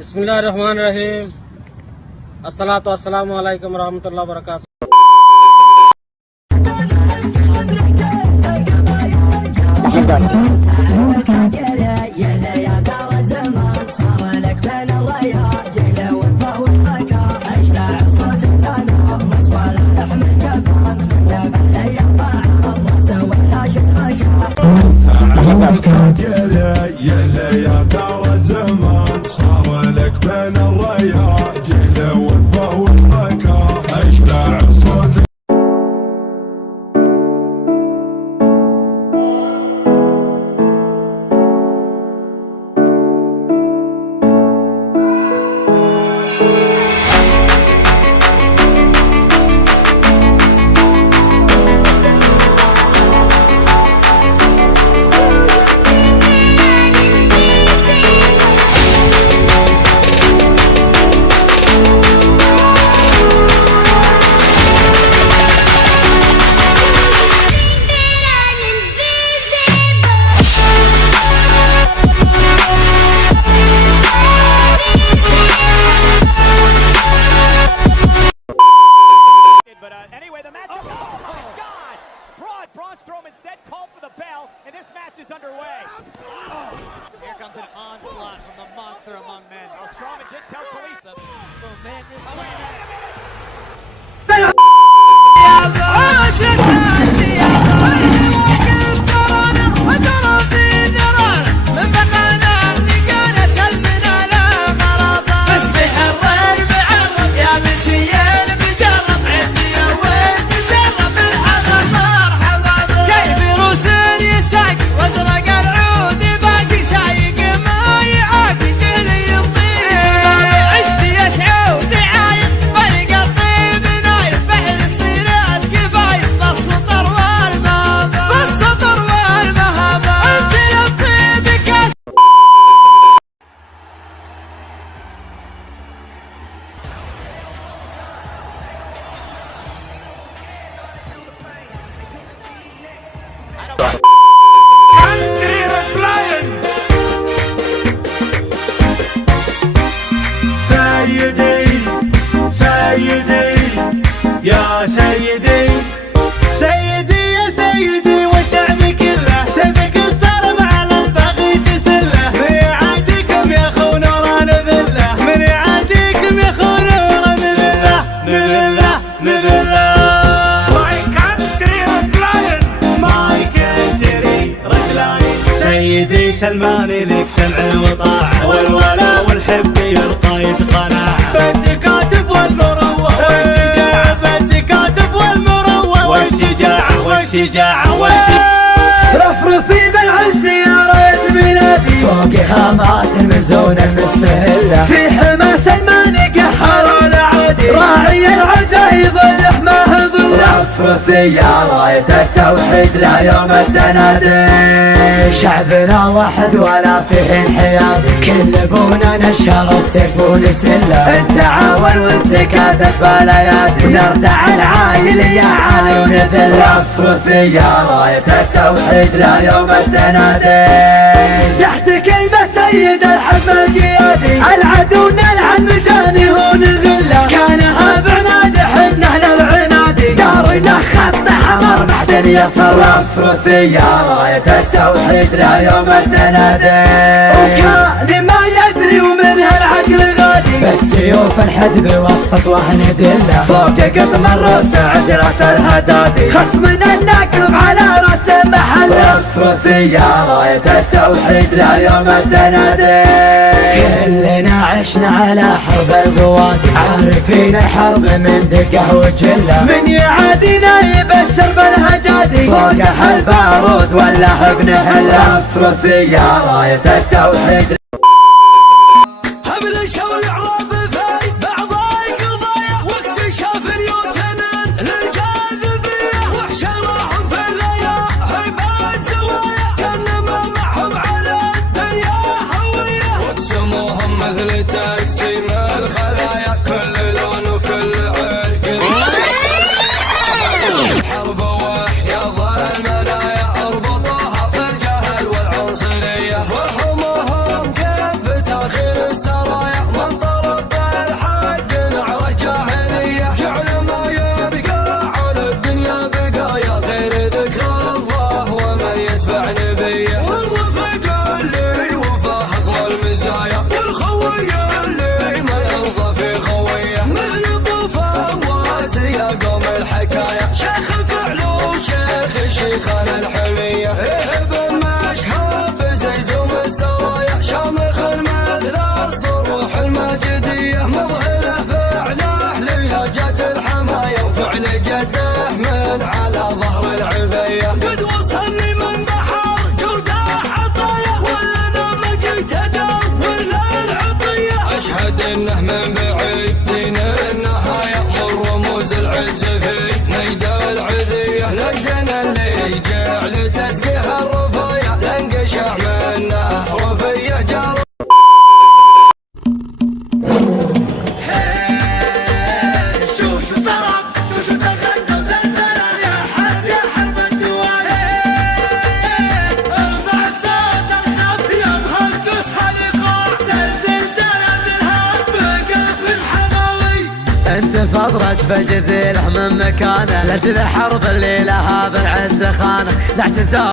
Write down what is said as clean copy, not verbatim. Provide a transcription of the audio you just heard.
बिस्मिल्लाहिर्रहमानिर्रहीम। अस्सलातु वस्सलामु अलैकुम रहमतुल्लाहि व बरकातुहू। يا ترى الزمان صار لك بين الرياجيل والفه والركا اشبع الصوت. Braun Strowman said call for the bell, and this match is underway. Here comes an onslaught from the monster among men. Well, Strowman did tell police that. Oh man, this يا سيدي سيدي يا سيدي وشعبي كله شبك الصرم على البغي تسله. من يعاديكم يا خون ورا نذله، من يعاديكم يا خون ورا نذله نذله نذله. ماي كنتري رجلاين ماي كنتري رجلاين. سيدي سلمان لك سمع وطاعة والولاء والحب يرقى يتقنع. بدي كاتب والمروة والشجاعة رفرفي بالعز يا ريت بلادي فوقها مات المزون المسمهلة في حما سلمان قهر العادي راعي العجا يظل حماه ظله. رفرفي يا راية التوحيد لا يوم التنادي شعبنا واحد ولا فيه انحياد كل ابونا نشر السيف ونسله. انت عاون وانت كاذب بالايادي نردع العايل يا عالي ونذل. رفرفي يا راية التوحيد لا يوم التنادي تحت كلمة سيد الحزب القيادي. العدو نلعن مجاني هون الذلة كانها بعناد حنا للعنادي دارنا خط حمر محدن يصل. رفرفي يا راية التوحيد لا يوم التنادي وكان ما يدري ومنها العقل غادي بالسيوف الحدب وسط وهن دله فوق قطم الروس عجرة الهدادي خصمنا الناقب على راس محل. رفرفي يا راية التوحيد لا يوم التنادي كلنا عشنا على حرب البوادي عارفين الحرب من دقه وجله. من يعادينا يبشر بالهجادي فوقها البارود ولا ابن هله. رفرفي يا راية التوحيد حمل شوي عراب في بعضاي قضايا واكتشاف نيوتن للجاذبية وحشرهم في الليالي حبات زوايا كان ما معهم على الدنيا هوية واقسموهم مثل تقسيم الخلايا كل لون وكل عرق. حرب وحيض المنايا اربطوها في الجهل والعنصرية وهمهم شيخان الحمية بمشهى بزيزوم السرايا شامخ مثل الصروح المجدية مظهره فعله لهجة الحماية وفعل جده من على ظهر العبية قد وصلني من بحر جوده عطايا ولا مجي تدور العطية أشهد انه من بعيد دين النهاية من رموز العز في نجد العذية نجدنا اللي جعل تسقيه الرفاية لانقشع منه رفيه جار شوشو طرب شوشو تغنى زلزلة يا حرب الدول ارفع صوت الخب يا مهندس هالإيقاع زلزل زلازلها بقى في الحماوي انت فضرج فجزيله من مكانه لاجل حرب اللي لها بالعز خانه لا اعتزال